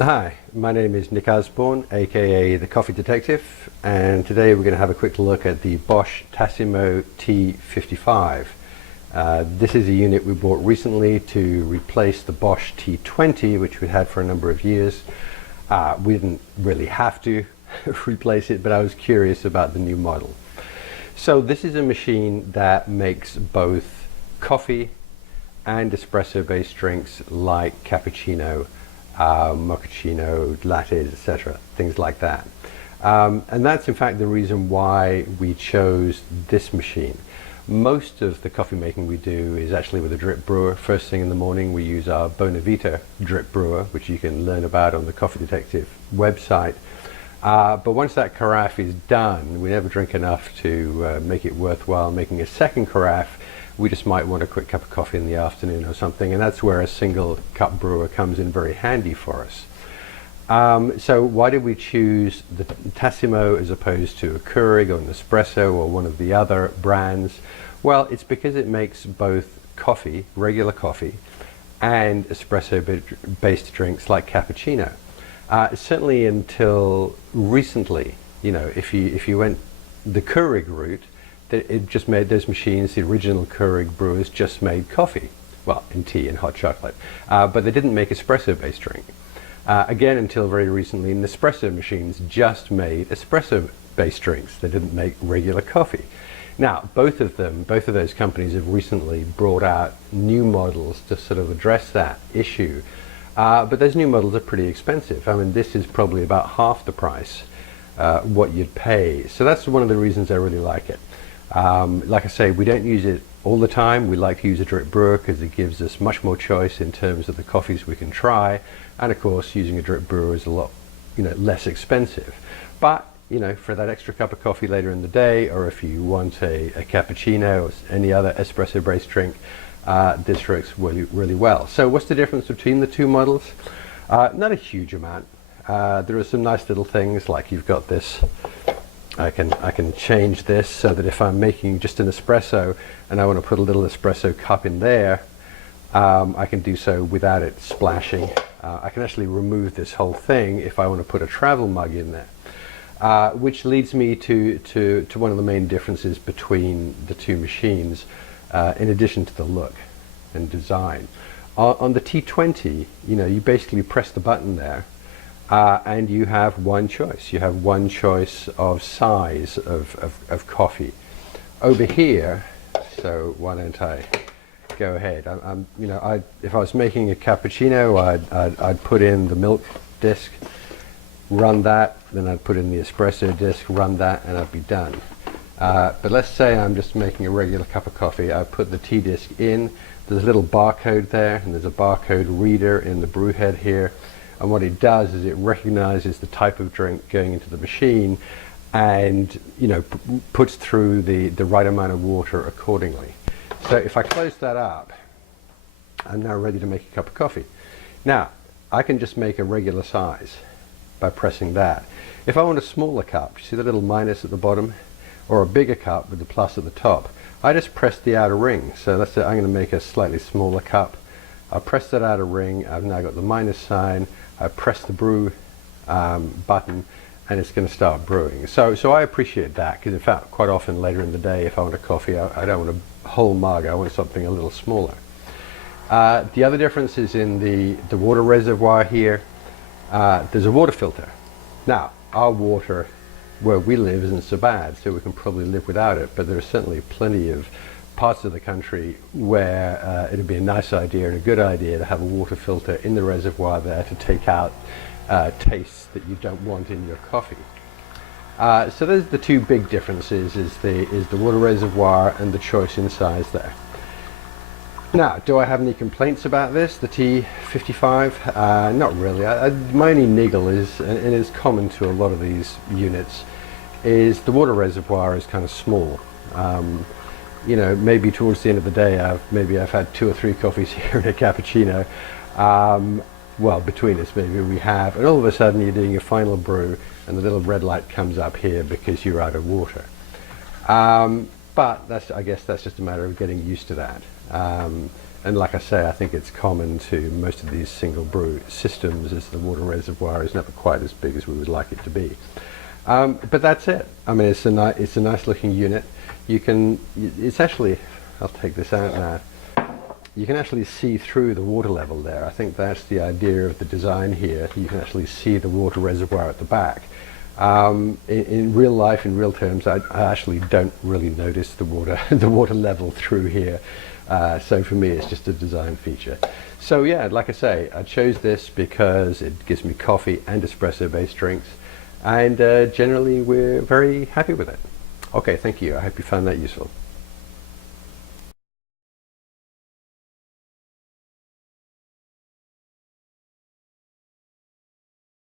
Hi, my name is Nick Osborne, aka the Coffee Detective, and today we're going to have a quick look at the Bosch Tassimo T55. This is a unit we bought recently to replace the Bosch T20, which we had for a number of years. We didn't really have to replace it, but I was curious about the new model. So this is a machine that makes both coffee and espresso-based drinks like cappuccino, mochaccino, lattes, etc., things like that. And that's in fact the reason why we chose this machine. Most of the coffee making we do is actually with a drip brewer. First thing in the morning we use our Bonavita drip brewer, which you can learn about on the Coffee Detective website. But once that carafe is done, we never drink enough to make it worthwhile making a second carafe. We just might want a quick cup of coffee in the afternoon or something, and that's where a single cup brewer comes in very handy for us. So why did we choose the Tassimo as opposed to a Keurig or an Espresso or one of the other brands? Well, it's because it makes both coffee, regular coffee, and espresso-based drinks like cappuccino. Certainly until recently, if you went the Keurig route, it just made those machines, the original Keurig brewers just made coffee, well, in tea and hot chocolate, but they didn't make espresso-based drink. Again, until very recently, Nespresso machines just made espresso-based drinks. They didn't make regular coffee. Now, both of those companies have recently brought out new models to sort of address that issue, but those new models are pretty expensive. I mean, this is probably about half the price what you'd pay. So that's one of the reasons I really like it. Like I say, we don't use it all the time. We like to use a drip brewer because it gives us much more choice in terms of the coffees we can try, and of course using a drip brewer is a lot less expensive. But for that extra cup of coffee later in the day, or if you want a cappuccino or any other espresso based drink, this works really well. So what's the difference between the two models? Not a huge amount. There are some nice little things, like you've got this, I can change this so that if I'm making just an espresso and I want to put a little espresso cup in there, I can do so without it splashing. I can actually remove this whole thing if I want to put a travel mug in there, which leads me to one of the main differences between the two machines, in addition to the look and design. On the T20, you basically press the button there, and you have one choice. You have one choice of size of coffee. Over here, so why don't I go ahead? If I was making a cappuccino, I'd put in the milk disc, run that, then I'd put in the espresso disc, run that, and I'd be done. But let's say I'm just making a regular cup of coffee. I put the tea disc in. There's a little barcode there, and there's a barcode reader in the brew head here. And what it does is it recognizes the type of drink going into the machine and puts through the right amount of water accordingly. So if I close that up, I'm now ready to make a cup of coffee. Now, I can just make a regular size by pressing that. If I want a smaller cup, you see the little minus at the bottom, or a bigger cup with the plus at the top, I just press the outer ring. So let's say I'm going to make a slightly smaller cup. I press that outer ring. I've now got the minus sign. I press the brew button, and it's going to start brewing. So I appreciate that, because in fact quite often later in the day, if I want a coffee, I don't want a whole mug. I want something a little smaller. The other difference is in the water reservoir here. There's a water filter. Now, our water where we live isn't so bad, so we can probably live without it, but there are certainly plenty of parts of the country where it'd be a nice idea and a good idea to have a water filter in the reservoir there to take out tastes that you don't want in your coffee. So those are the two big differences, is the water reservoir and the choice in size there. Now, do I have any complaints about this, the T55? Not really. My only niggle is, and it's common to a lot of these units, is the water reservoir is kind of small. Maybe towards the end of the day, I've had 2 or 3 coffees here and a cappuccino. Well, between us maybe we have, and all of a sudden you're doing your final brew and the little red light comes up here because you're out of water. but I guess that's just a matter of getting used to that. And like I say, I think it's common to most of these single brew systems as the water reservoir is never quite as big as we would like it to be. But that's it. I mean, it's a nice looking unit. It's actually, I'll take this out now. You can actually see through the water level there. I think that's the idea of the design here. You can actually see the water reservoir at the back. In real life, in real terms, I actually don't really notice the water level through here. So for me, it's just a design feature. So yeah, like I say, I chose this because it gives me coffee and espresso-based drinks, and generally we're very happy with it. Okay, thank you. I hope you found that useful.